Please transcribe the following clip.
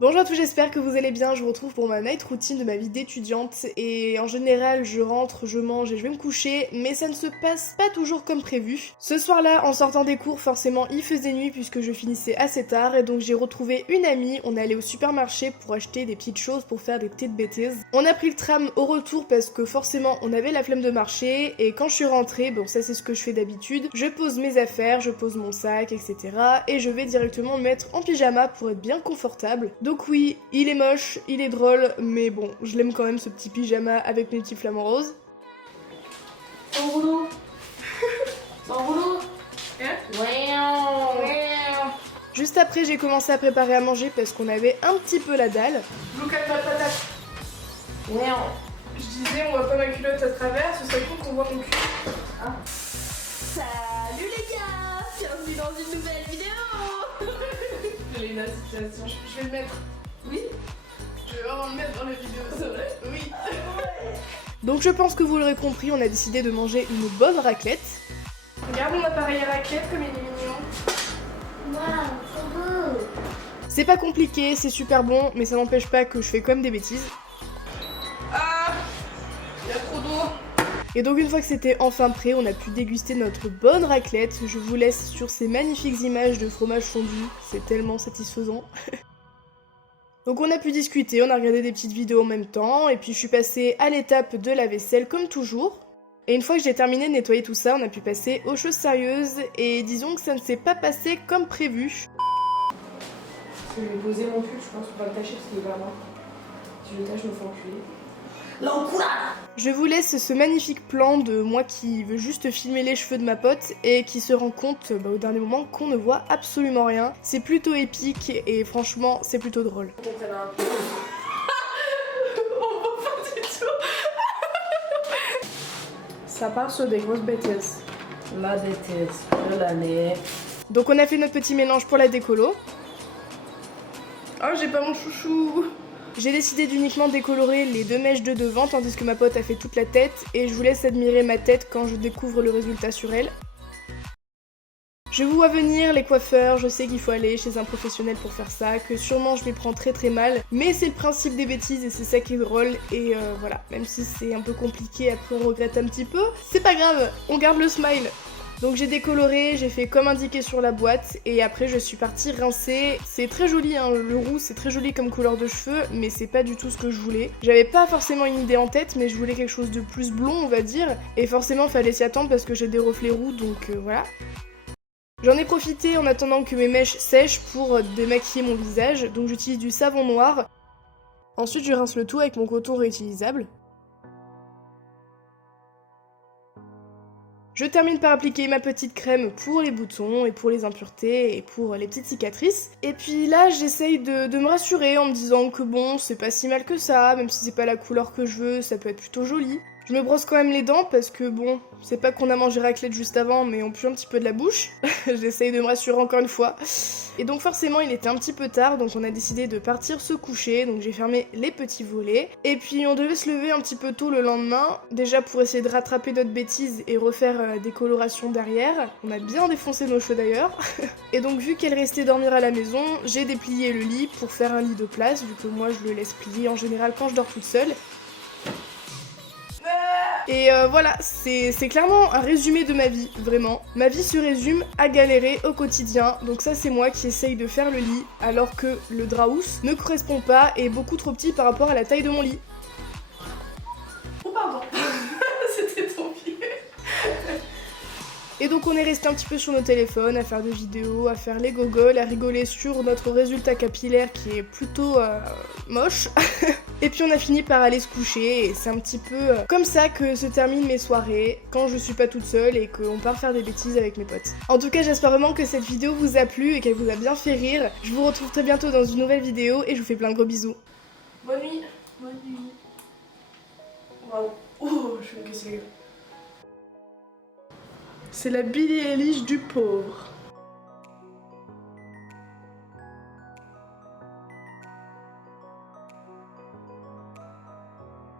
Bonjour à tous, j'espère que vous allez bien. Je vous retrouve pour ma night routine de ma vie d'étudiante. Et en général, je rentre, je mange et je vais me coucher, mais ça ne se passe pas toujours comme prévu. Ce soir-là, en sortant des cours, forcément, il faisait nuit puisque je finissais assez tard. Et donc j'ai retrouvé une amie. On est allé au supermarché pour acheter des petites choses pour faire des petites bêtises. On a pris le tram au retour parce que forcément, on avait la flemme de marcher. Et quand je suis rentrée, bon ça c'est ce que je fais d'habitude, je pose mes affaires, je pose mon sac, etc. Et je vais directement me mettre en pyjama pour être bien confortable. Donc oui, il est moche, il est drôle, mais bon, je l'aime quand même ce petit pyjama avec mes petits flamants roses. Sans rouleau. Sans rouleau. Juste après, j'ai commencé à préparer à manger parce qu'on avait un petit peu la dalle. Look at ma patate. Je disais, on voit pas ma culotte à travers, ce serait cool qu'on voit mon cul. Hein? Salut les gars, bienvenue dans une nouvelle vidéo. J'ai la situation, je vais le mettre. Oui. Je vais vraiment le mettre dans la vidéo. C'est vrai? Oui. Donc je pense que vous l'aurez compris, on a décidé de manger une bonne raclette. Regarde mon appareil à raclette comme il est mignon. Waouh, trop beau. C'est pas compliqué, c'est super bon, mais ça n'empêche pas que je fais comme des bêtises. Ah, il y a trop d'eau. Et donc une fois que c'était enfin prêt, on a pu déguster notre bonne raclette. Je vous laisse sur ces magnifiques images de fromage fondu, c'est tellement satisfaisant. Donc on a pu discuter, on a regardé des petites vidéos en même temps, et puis je suis passée à l'étape de la vaisselle comme toujours. Et une fois que j'ai terminé de nettoyer tout ça, on a pu passer aux choses sérieuses, et disons que ça ne s'est pas passé comme prévu. Parce que je vais poser mon pull, je pense qu'on va le tâcher parce qu'il est pas moi. Si je le tâche, je me fais enculer. L'enculade. Je vous laisse ce magnifique plan de moi qui veut juste filmer les cheveux de ma pote et qui se rend compte au dernier moment qu'on ne voit absolument rien. C'est plutôt épique et franchement c'est plutôt drôle. On prenne un peu. On voit pas du tout. Ça part sur des grosses bêtises. La bêtise de l'année. Donc on a fait notre petit mélange pour la décolo. Oh j'ai pas mon chouchou. J'ai décidé d'uniquement décolorer les deux mèches de devant tandis que ma pote a fait toute la tête et je vous laisse admirer ma tête quand je découvre le résultat sur elle. Je vous vois venir les coiffeurs, je sais qu'il faut aller chez un professionnel pour faire ça, que sûrement je m'y prends très très mal, mais c'est le principe des bêtises et c'est ça qui est drôle et voilà, même si c'est un peu compliqué, après on regrette un petit peu, c'est pas grave, on garde le smile. Donc j'ai décoloré, j'ai fait comme indiqué sur la boîte et après je suis partie rincer. C'est très joli hein, le roux c'est très joli comme couleur de cheveux mais c'est pas du tout ce que je voulais. J'avais pas forcément une idée en tête mais je voulais quelque chose de plus blond on va dire et forcément fallait s'y attendre parce que j'ai des reflets roux donc voilà. J'en ai profité en attendant que mes mèches sèchent pour démaquiller mon visage donc j'utilise du savon noir. Ensuite je rince le tout avec mon coton réutilisable. Je termine par appliquer ma petite crème pour les boutons et pour les impuretés et pour les petites cicatrices. Et puis là, j'essaye de me rassurer en me disant que bon, c'est pas si mal que ça, même si c'est pas la couleur que je veux, ça peut être plutôt joli. Je me brosse quand même les dents parce que bon, c'est pas qu'on a mangé raclette juste avant, mais on pue un petit peu de la bouche. J'essaye de me rassurer encore une fois. Et donc forcément, il était un petit peu tard, donc on a décidé de partir se coucher, donc j'ai fermé les petits volets. Et puis on devait se lever un petit peu tôt le lendemain, déjà pour essayer de rattraper notre bêtise et refaire la décoloration derrière. On a bien défoncé nos cheveux d'ailleurs. Et donc vu qu'elle restait dormir à la maison, j'ai déplié le lit pour faire un lit de place, vu que moi je le laisse plier en général quand je dors toute seule. Et voilà, c'est clairement un résumé de ma vie, vraiment. Ma vie se résume à galérer au quotidien, donc ça c'est moi qui essaye de faire le lit, alors que le draus ne correspond pas et est beaucoup trop petit par rapport à la taille de mon lit. Oh pardon, c'était ton pied. Et donc on est resté un petit peu sur nos téléphones, à faire des vidéos, à faire les gogoles, à rigoler sur notre résultat capillaire qui est plutôt moche. Et puis on a fini par aller se coucher et c'est un petit peu comme ça que se terminent mes soirées quand je suis pas toute seule et qu'on part faire des bêtises avec mes potes. En tout cas j'espère vraiment que cette vidéo vous a plu et qu'elle vous a bien fait rire. Je vous retrouve très bientôt dans une nouvelle vidéo et je vous fais plein de gros bisous. Bonne nuit. Bonne nuit. Waouh. Oh, je vais me casser les gars. C'est la Billie Eilish du pauvre.